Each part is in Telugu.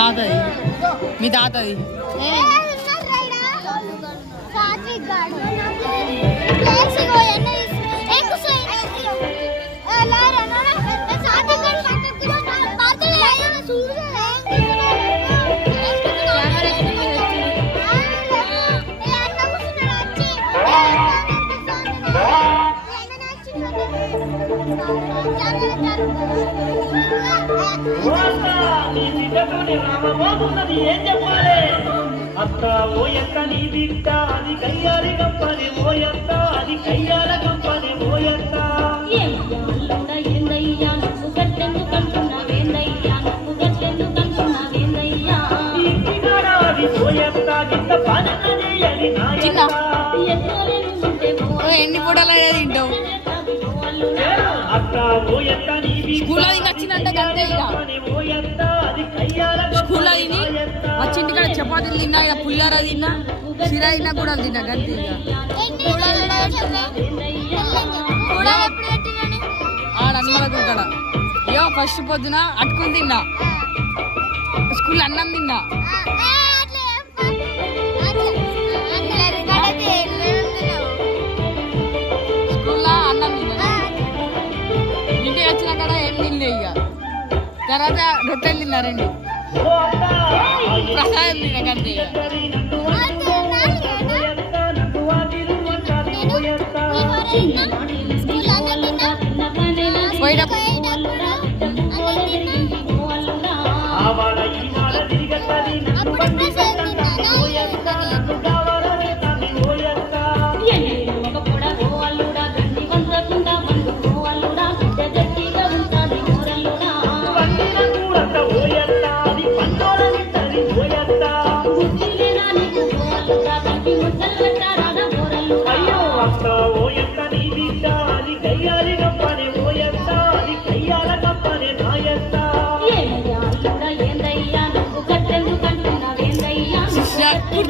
తాతది మీ తాతది ఏం చెప్పాలి అత్త ఓయక్క నీ బిడ్డ అది కయ్యాలి గంపని ఓయక్క అది కయ్యాల గంపని ఓయక్క ఏందయ్యా నువ్వు గట్టెందు కంటున్నావేందయ్యా నువ్వు గట్టెందు కంటున్నావేందయ్యా అది ఓయక్క గిట్ట పాలనది అది చిన్న ఎన్ని పూటలు తింటావు అత్త ఓయక్క నీ స్కూల్లో తినొచ్చిందంటే గంతే ఇక ఓయక్క అది కయ్యాల స్కూల్లో తిని వచ్చింటికాడ చపాతీలు తిన్నా ఇక పులిహోర తిన్నా సిరా తిన్నా కూడా తిన్నా గంతే ఇక ఆడన్నలకు ఇక్కడ అయ్యో ఫస్ట్ పొద్దున అట్టుకుని తిన్నా స్కూల్ అన్నం తిన్నా స్కూల్లో అన్నం తిన్నా ఇంటికి వచ్చిన కాడ ఏం తినలే ఇక తర్వాత రొట్టెలు తిన్నా రెండు ప్రసాదం తిన్నా కంటే ఇక పోయినప్పుడు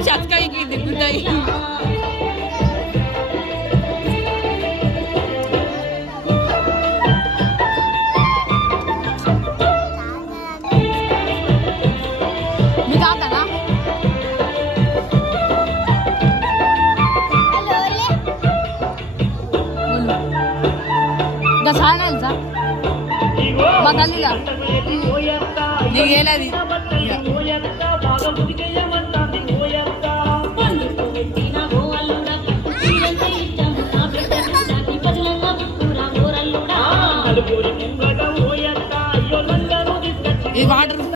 చక్కకి దిగుతాయి మీ తాతనా ఇంకా సానా తెలుసా మా తల్లిగా నీకేనది